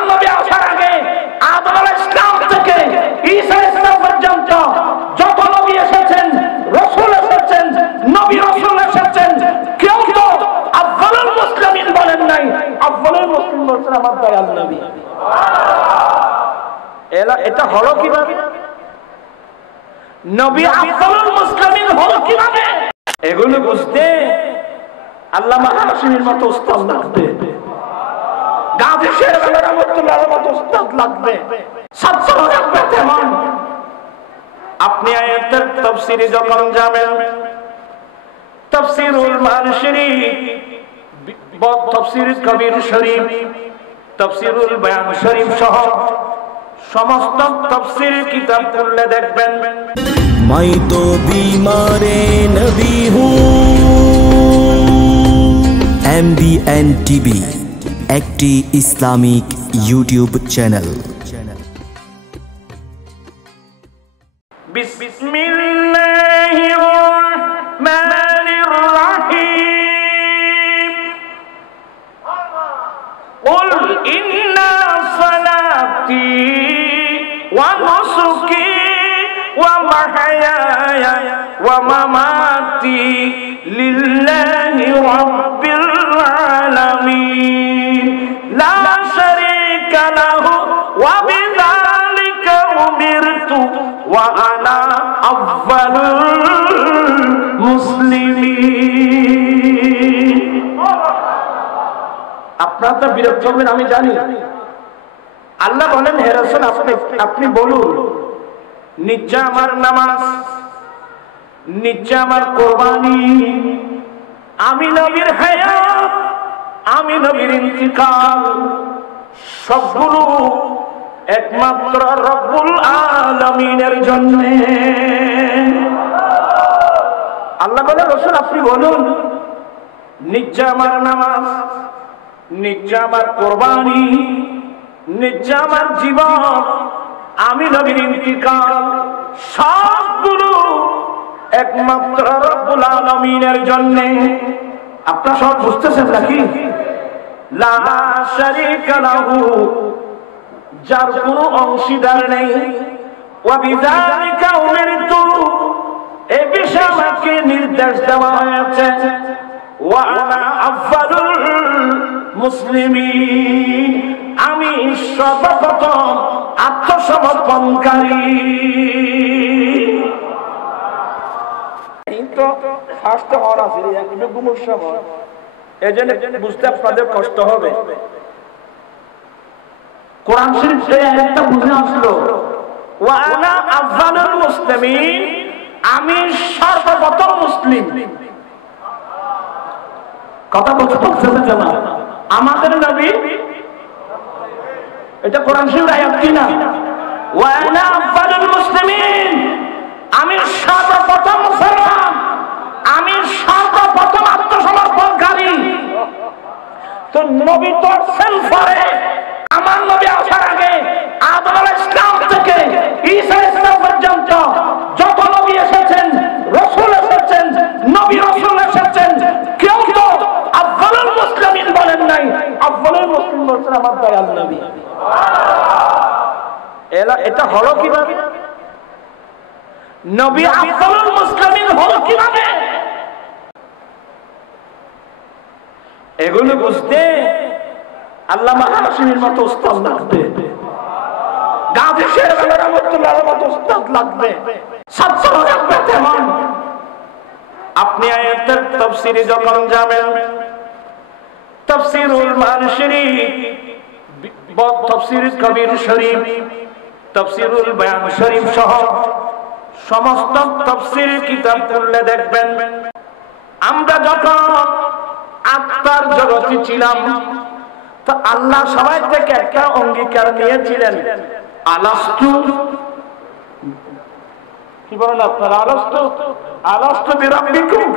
আমার নবী আসার আগে আদম আলাইহিস সালাম থেকে ঈসা আলাইহিস সালাম পর্যন্ত যত নবী এসেছেন, রাসূল এসেছেন, নবী রাসূল এসেছেন, কেউ তো আফজালুল মুসলিমিন বলেন নাই। আফজালুল মুসলিম বলেছেন আমার দয়াল নবী। এটা হলো কিভাবে? নবী আফজালুল মুসলিমিন হলো কিভাবে? এগুলো বুঝতে আল্লামা হাশিমির মতো উস্তাদ লাগবে, গাজী শের আলী রহমাতুল্লাহর মতো উস্তাদ লাগবে, সবসময় লাগবে তেমন। আপনি আয়াতের তাফসীরে যখন যাবেন, তাফসীরুল মাআনি শরীফ, তাফসীর কবির শরীফ, তাফসীরুল বায়ান শরীফ সহ সমস্ত তাফসীরের কিতাব খুললে দেখবেন मैं तो बीमारे नबी हूँ। MBN TV একটি ইসলামিক ইউটিউব চ্যানেল। বিসমিল্লাহির রহমানির রহিম। কুল ইন্না সালাতি ওয়া নুসুকি ওয়া মাহইয়ায়া ওয়া মামাতি লিল্লাহি রাব্বিল আলামিন লা শারীকা লাহু ওয়া বিযালিকা উমিরতু ওয়া আনা আউয়ালুল মুসলিমিন। আপনারা তো বিরক্ত হবেন আমি জানি। আল্লাহ বলেন, হে রাসূল আপনি বলুন, নিশ্চয় আমার নামাজ, নিশ্চয় আমার কোরবানি, আমি নবীর হায়াত, আমি নবীর ইন্তিকাল, সবগুলো একমাত্র রব্বুল আলামিনের জন্য। আল্লাহ বলে, রাসূল আপনি বলুন, নিশ্চয় আমার নামাজ, নিশ্চয় আমার কোরবানি, নিশ্চয় আমার জীবন, আমি নবীর ইন্তিকাল, সবগুলো একমাত্র রব্বুল আলামিনের জন্য। আপনারা সব বুঝতেছেন নাকি? লা শারীকা লাহু, যার কোনো অংশীদার নেই, ওয়া বিযালিকা উমিরতু, এই বিষয়ে আমাকে নির্দেশ দেওয়া হয়েছে, ওয়া আনা আউয়ালুল মুসলিমিন, আমি সর্বপ্রথম আত্মসমর্পণকারী। এই তো ফার্স্ট হওয়ার আছে, একটু ঘুমোর সময়, এই জন্য বুঝতে আপনাদের কষ্ট হবে। কোরআন শরীফ এই আয়াতটা বুঝে আসলো, ওয়া আনা আউয়ালুল মুসলিমিন, আমি সর্বপ্রথম মুসলিম। কথা বলতে জানা আমাদের নবী, এটা কোরআন শরীফের আয়াত কিনা? ওয়া আনা আউয়ালুল মুসলিমিন, আমি সর্বপ্রথম মুসলমান, আমি সর্বপ্রথম আত্মসমর্পণকারী। তো নবী তো আসছেন পরে, আমার নবী আসার আগে আদম আলাইহিস সালাম থেকে ঈসা আলাইহিস সালাম পর্যন্ত যত নবী এসেছেন, রাসূল এসেছেন, নবী রাসূল এসেছেন, কেউ তো আফজালুল মুসলিমিন বলেন নাই। আফজালুল মুসলিম বলেছেন আমার দয়াল নবী। এটা হলো কিভাবে? নবী আফজালুল মুসলিমিন হলো কিভাবে? এগুলো বুঝতে আল্লামা হাশিমির মতো উস্তাদ লাগবে, গাজী শের আলী রহমাতুল্লাহর মতো উস্তাদ লাগবে, সবসময় লাগবে তেমন। আপনি আয়াতের তাফসীরে যখন যাবেন, তাফসীরুল মাআনি শরীফ, তাফসীর কবির শরীফ, তাফসীরুল বায়ান শরীফ সহ সমস্ত তাফসীরের কিতাব খুললে দেখবেন, আমরা যখন আত্মার জগতে ছিলাম, তো আল্লাহ সবাই থেকে একটা অঙ্গীকার নিয়েছিলেন, আলাস্তু, কি বলেন আপনারা? আলাস্তু আলাস্তু বিরাব্বিকুম,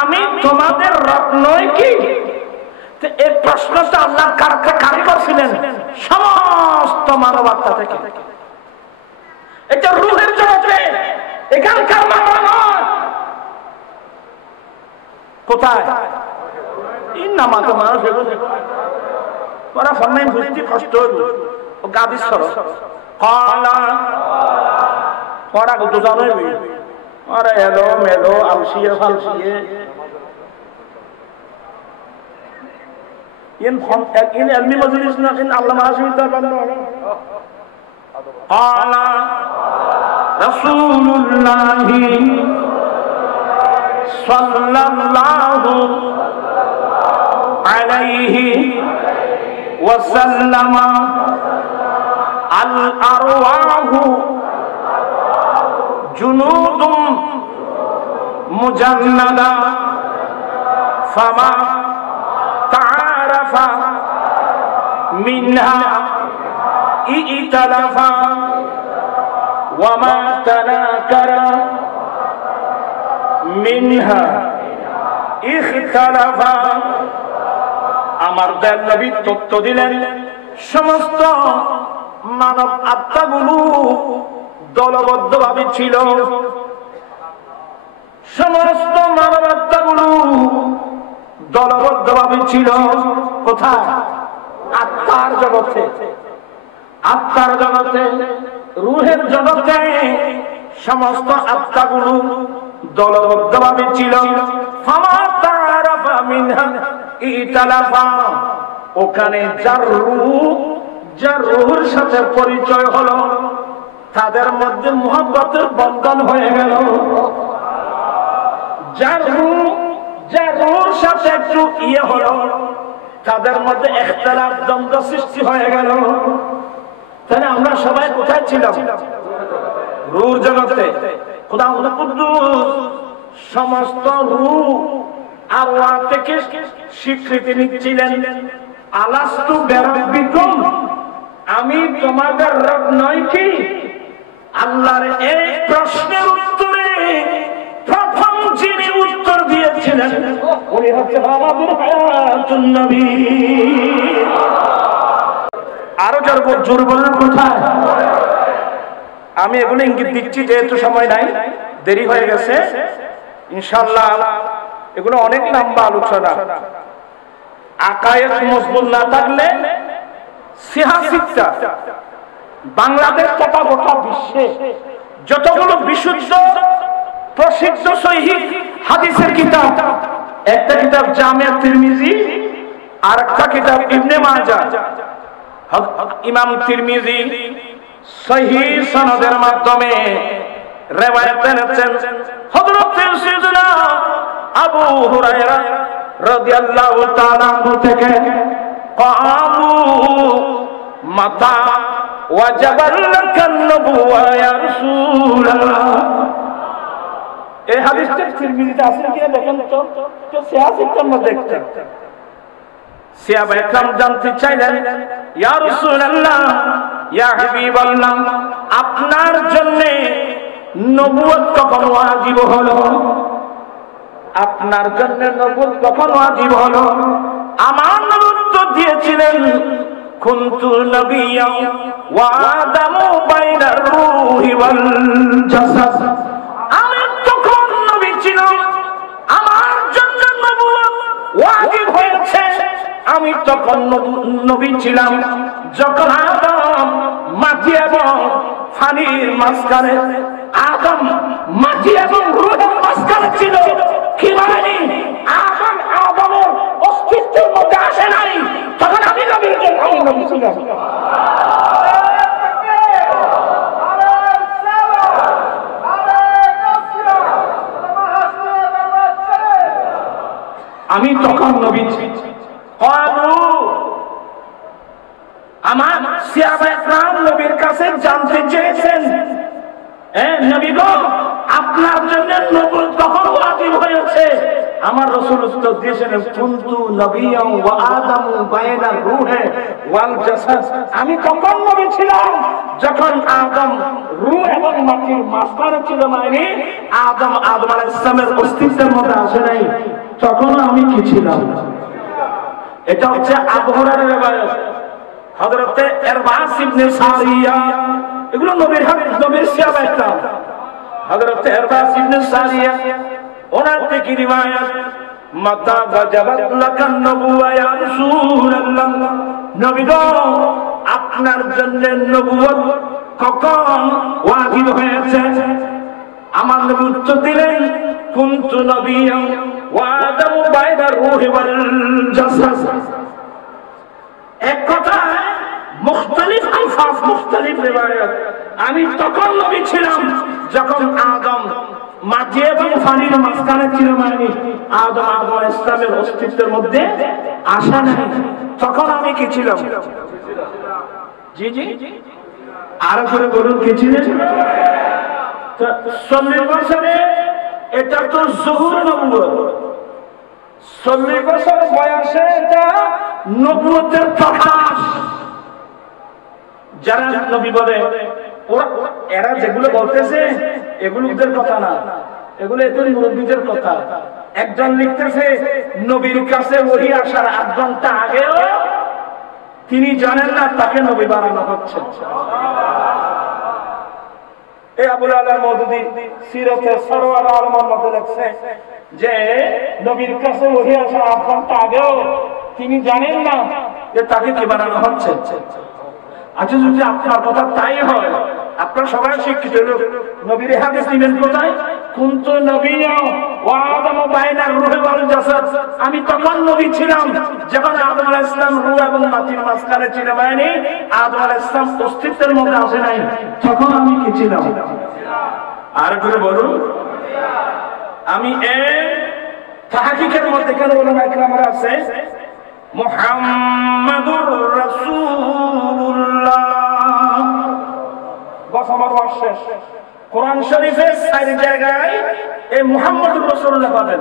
আমি তোমাদের রব নই কি? তো এই প্রশ্নটা আল্লাহ কারে করছিলেন? সমস্ত মানবতা থেকে। এটা রূহের জগতে, এখানকার মামলা নয়। কোথায়? ইন্নামা তো মানুষ ওরা ফন্নাই বুঝতে কষ্ট হইব ও গাদিস সর কলা পড়া কত জানো আরে এলো মেলো আলসিয়ে ফালসিয়ে ইন ইলমি মজলিস না ইন আল্লামা হাশিম দরবার قال رسول الله صلى الله عليه وسلم الأرواح جنود مجندة فما تعارف منها ائتلف وما تناكر منها اختلف আমার দয়াল নবী তত্ত্ব দিলেন সমস্ত মানব আত্মাগুলো দলবদ্ধভাবে ছিল সমস্ত মানব আত্মাগুলো দলবদ্ধভাবে ছিল কোথায় আত্মার জগতে আত্মার জগতে রূহের জগতে সমস্ত আত্মাগুলো দলবদ্ধভাবে ছিল ওখানে যার রূহের সাথে পরিচয় হলো তাদের মধ্যে মুহাব্বতের বন্ধন হয়ে গেল যার রূহের সাথে একটু ইয়ে হলো তাদের মধ্যে ইখতিলাফ দ্বন্দ্ব সৃষ্টি হয়ে গেল তাহলে আমরা সবাই কোথায় ছিলাম রূহ জগতে খোদা কুদ্দুস সমস্ত রূহ আল্লাহ থেকে স্বীকৃতি নিচ্ছিলেন আলাস্তু বিরাব্বিকুম আমি তোমাদের রব নই কি আল্লাহর এই প্রশ্নের উত্তরে প্রথম যিনি উত্তর দিয়েছিলেন উনি হচ্ছেন আমাদের হায়াতুন নবী আরো জোর বলুন কোথায় আমি এগুলো ইঙ্গিত দিচ্ছি যেহেতু সময় নাই দেরি হয়ে গেছে ইনশাআল্লাহ এগুলো অনেক লম্বা আলোচনা আকায়েদ মজবুত না থাকলে সিয়াসিটা বাংলাদেশ তথা গোটা বিশ্বে যতগুলো বিশুদ্ধ প্রসিদ্ধ সহিহ হাদিসের কিতাব একটা কিতাব জামিয়া তিরমিজি আর একটা কিতাব ইবনে মাজাহ ইমাম তিরমিজি সহিহ সনদের মাধ্যমে রওয়ায়াত এনেছেন হযরত সাইয়্যিদনা আবু হুরায়রা রাদিয়াল্লাহু তাআলা থেকে ক্বালু মাতা ওয়াজাবাল লাকান নবুওয়া ইয়া রাসূলুল্লাহ এই হাদিসটা তিরমিজিতে আছে কি দেখেন তো সিয়াসিটার মধ্যে দেখতেন সাহাবা একরাম জানতে চাইলেন ইয়া রাসূলুল্লাহ ইয়া হাবিবাল্লাহ আপনার জন্য নবুয়ত কখন ওয়াজিব হলো আপনার জন্য নবুয়ত কখন ওয়াজিব হলো আমার নবী উত্তর দিয়েছিলেন কুনতু নবিয়্যা ওয়া আদামু বাইনার রূহি ওয়াল জাসাদ আমি তখন নবী ছিলাম আমার জন্য নবুয়ত ওয়াজিব হয়েছে আমি তখন নবী ছিলাম যখন আদম মাটি এবং পানির মাঝখানে আদম মাটি এবং রূহের মাঝখানে ছিল কি মানে আদমের অস্তিত্বের মধ্যে আসে নাই তখন আমি নবী ছিলাম আমি তখন নবী আমার সাহাবা একরাম নবীর কাছে জানতে চেয়েছেন নবী গো আপনার জন্য নবুয়ত কখন ওয়াজিব হয়েছে আমার রাসূল উত্তর দিয়েছেন কুনতু নবিয়্যা ওয়া আদামু বাইনা রূহি ওয়াল জাসাদ আমি তখন নবী ছিলাম যখন আদম রূহ এবং মাটির মাঝখানে ছিল মানে আদম আলাইহিস সালামের অস্তিত্বের মধ্যে আসে নাই তখন আমি কি ছিলাম এটা হচ্ছে আবু হুরায়রার riwayat হযরত ইরবাস ইবনে সারিয়া এগুলো নবীর সাহাবা একরাম হযরত ইরবাস ইবনে সারিয়া ওনার থেকে riwayat মাতা ওয়াজাবাত লাকান নবুওয়া ইয়া রাসূলুল্লাহ নবী গো আপনার জন্য নবুয়ত কখন ওয়াজিব হয়েছে? আমার নবী উত্তর দিলেন কুনতু নবিয়্যান ওয়া আদামু বাইনার রূহি ওয়াল জাসাদ। এক কথায় মুখতালিফ আলফাজ, মুখতালিফ রিওয়ায়াত। আমি তখন নবী ছিলাম যখন আদম মাটি এবং পানির মাঝখানে ছিল, মানে আদম আলাইহিস সালামের অস্তিত্বের মধ্যে আসা নাই, তখন আমি কি ছিলাম? জি জি, আরো করে বলুন কি ছিলেন? 40 বছরে এটা তো জহুর নবুয়ত, 40 বছর বয়সে এটা নবুয়তের প্রকাশ। যারা নবী বলে এরা যেগুলো বলতেছে এগুলো ওদের কথা না, এগুলো এদের মুরব্বীদের কথা। একজন লিখতেছে নবীর কাছে ওহী আসার 8 ঘন্টা আগেও তিনি জানেন না তাকে নবী বানানো হচ্ছে। এই আবুল আলা মওদুদী সিরাতে সরওয়ার আলমের মধ্যে লিখছে যে নবীর কাছে ওহী আসার 8 ঘন্টা আগেও তিনি জানেন না যে তাকে কি বানানো হচ্ছে। আচ্ছা, যদি আপনার কথা তাই হয়, আপনারা সবাই শিক্ষিত লোক, নবীর হাদিস নিবেন কোথায়? কুনতু নবিয়্যান ওয়া আদামু বাইনার রূহি ওয়াল জাসাদ। আমি তখন নবী ছিলাম যখন আদম আলাইহিস সালাম রূহ এবং মাটির মাঝখানে ছিল, মানে আদম আলাইহিস সালাম অস্তিত্বের মধ্যে আসে নাই, তখন আমি কি ছিলাম? আর করে বলুন। আমি এই তাহকিকের মধ্যে কেন ওলামা ইকরামরা আছে মুহাম্মাদুর রাসূলুল্লাহ, বস আমার শেষ। কোরআন শরীফের 4 জায়গায় এই মুহাম্মাদুর রাসূলুল্লাহ পাবেন।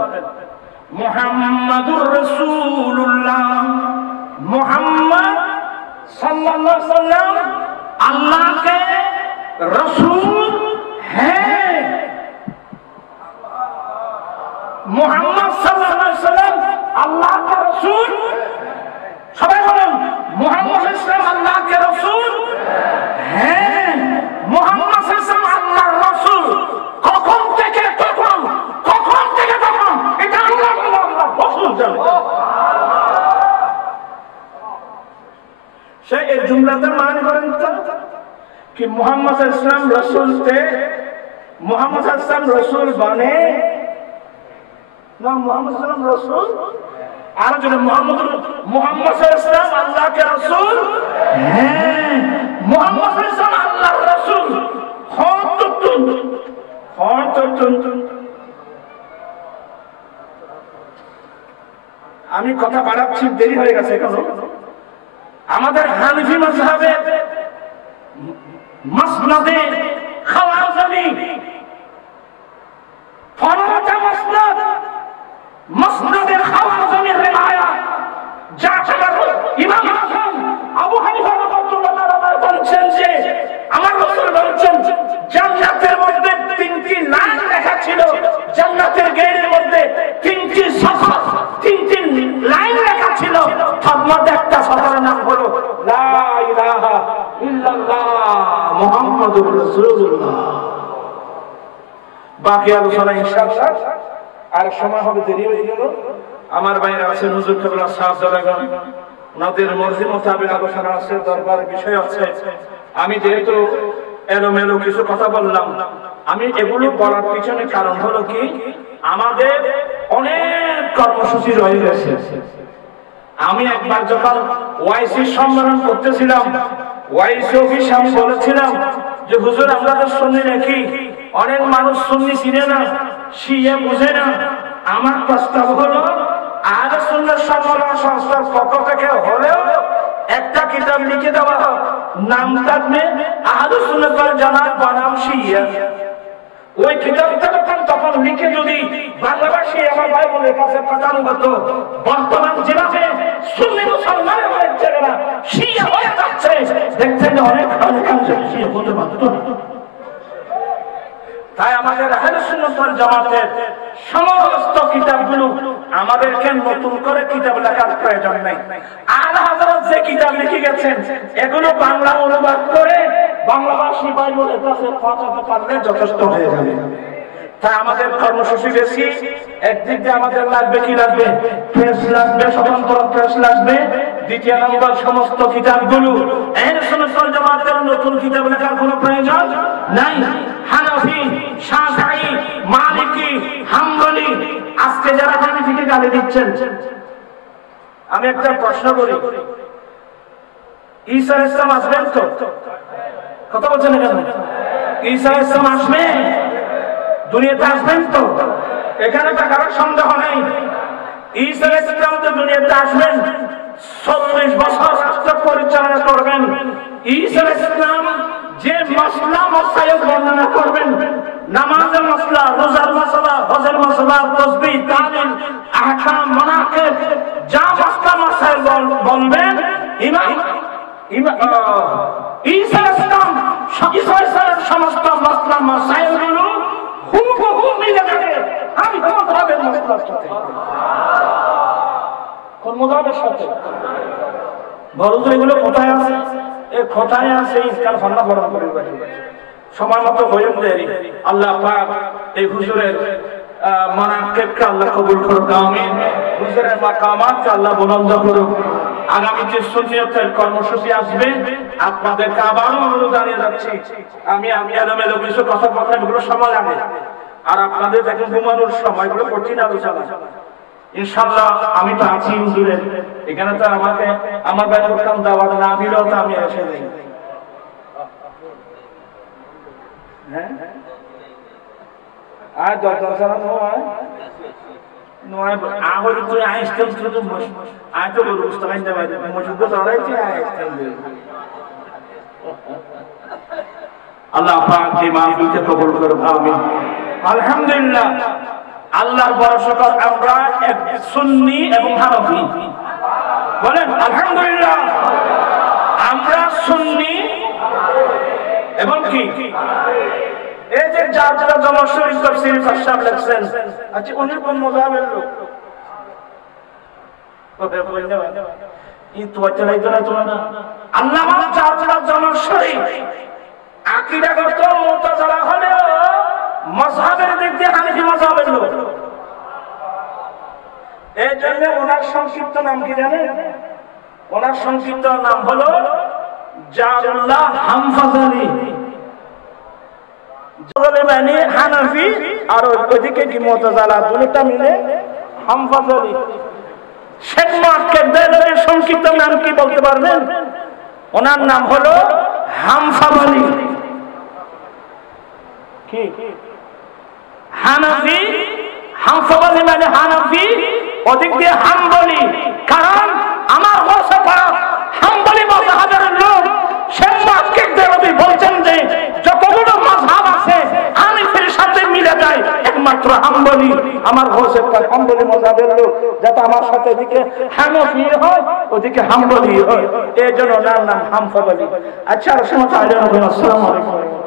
মুহাম্মাদুর রাসূলুল্লাহ, মুহাম্মদ সাল্লাল্লাহু আলাইহি ওয়াসাল্লাম আল্লাহ के रसूल हैं। मुहम्मद सल्लल्लाहु अलैहि वसल्लम अल्लाह के रसूल। सबाई बोलें मुहम्मद सल्लल्लाहु अल्लाह के रसूल हैं। मुहम्मद सल्लल्लाहु अल्लाहर रसूल কখন থেকে কখন, কখন থেকে কখন, এটা আল্লাহ রাসূল জানেন। সে এই জুমলাটার মানে করেন তো कि मोहम्मद सल्लल्लाहु अलैहि वसल्लम रसूल थे, मोहम्मद सल्लल्लाहु अलैहि वसल्लम रसूल बने ना, मोहम्मद सल्लल्लाहु अलैहि वसल्लम रसूल। और जो मोहम्मद सल्लल्लाहु अलैहि वसल्लम अल्लाह के रसूल हैं, मोहम्मद सल्लल्लाहु अलैहि वसल्लम अल्लाह रसूल আমি কথা বাড়াচ্ছি, দেরি হয়ে গেছে কেন? আমাদের হানফি মাযহাবে মাসনাদে খাওয়াজানি 15টা মাসনাদ, মাসনাদে খাওয়াজানির রিওয়ায়াত যা ইমাম আযম আবু হানিফা রাহমাতুল্লাহ আলাইহি বলেন যে আমার রাসূল বলেছেন জান্নাতের মধ্যে 3টি লাইন লেখা ছিল, জান্নাতের গেটের মধ্যে 3টি সফা, 3টি লাইন লেখা ছিল, তার মধ্যে একটা সফার নাম হলো লা ইলাহা ইল্লাল্লাহ মুহাম্মাদুর রাসূলুল্লাহ। বাকি আলোচনা ইনশাআল্লাহ আর সময় হবে, দেরি হয়ে গেল। আমার ভাইরা আছে হুজুর কেবলা সাহেব দাদাগণ, ওনাদের মর্জি মোতাবেক আলোচনা আছে, দরবারের বিষয় আছে। আমি যেহেতু এলোমেলো কিছু কথা বললাম, আমি এগুলো বলার পিছনে কারণ হলো কি, আমাদের অনেক কর্মসূচি রয়ে গেছে। আমি একবার যখন ওয়াইসি সম্মেলন করতেছিলাম, ওয়াইসি অফিসে আমি বলেছিলাম যে হুজুর আপনাদের সুন্নি নাকি, অনেক মানুষ সুন্নি চিনে না, শিয়া বুঝে না। আমার প্রস্তাব হলো আহলে সুন্নাত সম্মেলন সংস্থার পক্ষ থেকে হলেও একটা কিতাব লিখে দেওয়া হোক, নাম থাকবে আহলে সুন্নাত ওয়াল জামাত বনাম শিয়া। ওই কিতাবটা তখন লিখে যদি বাংলাভাষী আমার ভাই বোনের কাছে পাঠানো হতো, বর্তমান যেভাবে সুন্নি মুসলমানের হয়ে ছেলেরা শিয়া হয়ে যাচ্ছে, দেখছেন অনেক অনেকাংশে শিয়া হতে পারত না। তাই আমাদের আহলে সুন্নাত ওয়াল জামাতের সমস্ত কিতাবগুলো আমাদেরকে নতুন করে কিতাব লেখার প্রয়োজন নেই। আলা হযরত যে কিতাব লিখে গেছেন এগুলো বাংলা অনুবাদ করে বাংলাভাষী ভাই বোনের কাছে পৌঁছাতে পারলে যথেষ্ট হয়ে যাবে। তাই আমাদের কর্মসূচি বেশি। একদিক দিয়ে আমাদের লাগবে কি লাগবে? প্রেস লাগবে, স্বতন্ত্র প্রেস লাগবে, দ্বিতীয় নম্বর সমস্ত কিতাবগুলো আহলে সুন্নাত ওয়াল জামাতের নতুন কিতাব লেখার কোনো প্রয়োজন নাই। হানাফি, শাফিঈ, মালিকি, হাম্বলি, আজকে যারা হানাফিকে গালি দিচ্ছেন, আমি একটা প্রশ্ন করি, ঈসা আলাইহিস সালাম আসবেন তো? কথা বলছেন কেন? ঈসা আলাইহিস সালাম আসবেন, দুনিয়াতে আসবেন তো? এখানে তো কারো সন্দেহ নেই। ঈসা আলাইহিস সালাম তো দুনিয়াতে আসবেন, 40 বছর রাষ্ট্র পরিচালনা করবেন। ঈসা আলাইহিস সালাম যে মাসলা মাসাইল বর্ণনা করবেন, নামাজের মাসলা, রোজার মাসলা, হজের মাসলা, তাসবিহ, তাহলিল, আহকাম, মানাকিব, যা মাসলা মাসাইল বলবেন, ঈসা আলাইহিস সালাম সমস্ত মাসলা মাসাইলগুলো হুবহু মিলে যাবে আমি তোমাদের মাসলার সাথে। কোন মুজাহিদের সাথে? বড় এগুলো কোথায় আছে? এই কোথায় আছে? ইসকার ফান্না বড় করে সময় মতো হইম দেরি। আল্লাহ পাক এই হুজুরের মানাকিবকে আল্লাহ কবুল করুক, আমিন। হুজুরের মাকামাতকে আল্লাহ বুলন্দ করুক। আগামী যে সুন্নিয়তের কর্মসূচি আসবে, আপনাদেরকে আবারও অনুরোধ জানিয়ে যাচ্ছি, আমি এলোমেলো কিছু কথা বলতে এগুলো সময় লাগে, আর আপনাদের দেখেন ঘুমানোর সময়গুলো কঠিন আলোচনা। ইনশাআল্লাহ আমি তো আছি হুজুরের এখানে, তো আমাকে আমার ভাই প্রোগ্রাম দাওয়াত না দিলেও তো আমি এসে যাই। হ্যাঁ, আর দরকার ছাড়া নয় নয় আগর তুই আইসতেন শুধু আয় তো বলবো বুঝতে পারি না ভাই, মসজিদ ধরাইছি আইসতেন। আল্লাহ পাক এই মাহফিলকে কবুল করুন, আমিন। আলহামদুলিল্লাহ, আল্লাহর বড় শুকর, আমরা এক সুন্নি এবং হানাফি। বলেন আলহামদুলিল্লাহ, আমরা সুন্নি এবং কি এই যে যার যারা জমশরী তাফসীর সাহেব লিখছেন, আচ্ছা উনি কোন মাযহাবের লোক? আল্লামা যার যারা জমশরী আকীদাগত মুতাযালা হলেও মাযহাবের দিক দিয়ে হানাফি মাযহাবের লোক। এই জন্য ওনার সংক্ষিপ্ত নাম কি জানেন? ওনার সংক্ষিপ্ত নাম হলো জারুল্লাহ হামফাজালি। মানে হানাফি আর ওইদিকে কি মুতাযালা, দুটোটা মিলে হামফাজালি। শেখ মুআক্কিদ দেলভির সংক্ষিপ্ত নাম কি বলতে পারবেন? ওনার নাম হলো হামফাজালি। কি হানাফি, হামফাজালি মানে হানাফি, ওদিক দিয়ে হাম্বলি। কারণ আমার হোসে পাক হাম্বলি মাযহাবের লোক। শেখ মুআক্কিদ দেলভি বলছেন যে যতগুলো মাযহাব আছে হানাফির সাথে মিলে যায় একমাত্র হাম্বলি। আমার হোসে পাক হাম্বলি মাযহাবের লোক, যাতে আমার সাথে এদিকে হানাফি হয় ওদিকে হাম্বলি হয়, এই জন্য ওনার নাম হামফাজালি। আচ্ছা, আসসালামু আলাইকুম।